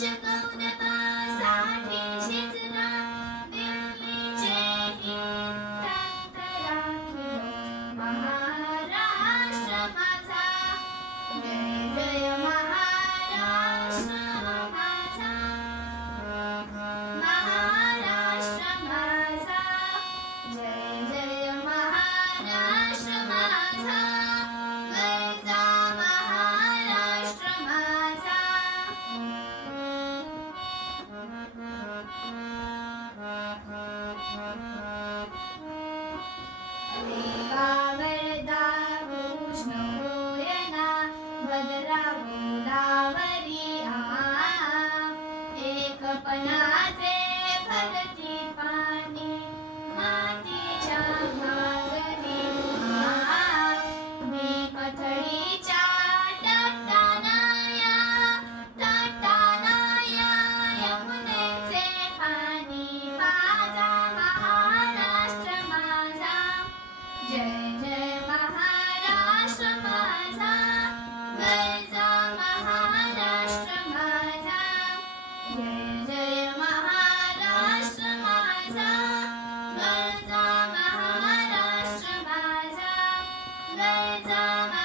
शिकवण्यासाठी शिजना दिल्लीचे हित राखील महाराष्ट्र माझा जय जय महाराष्ट्र माझा महाराष्ट्र माझा जय जय महाराष्ट्र माझा जय जा महाराष्ट्र माझा देवा वरदा कृष्ण होयना भद्रा गोदावरी एकपणाचे भरती पाणी मातीच्या घागरी मी कथळीच्या तटानाया यमुनेचे पाणी माझा महाराष्ट्र माझा जय जय महाराष्ट्र माझा जय जा महाराष्ट्र माझा जय जय महाराष्ट्र माझा जय जा महाराष्ट्र माझा जय जा